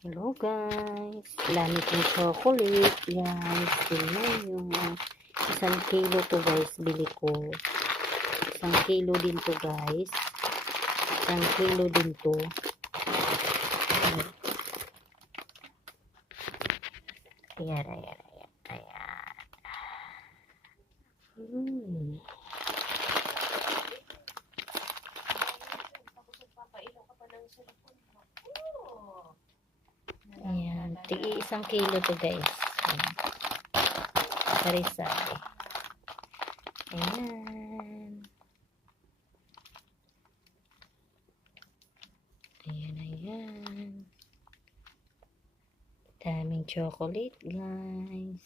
Hello guys, dami kong chocolate guys. Tingnan nyo, 1 kilo to guys, bili ko. 1 kilo din to guys. 1 kilo din to. Ayan, ayan, ayan, ayan. Ayan, tigi 1 kilo to guys. Sari-sari. Ayan. Ayan, ayan. Daming chocolate guys.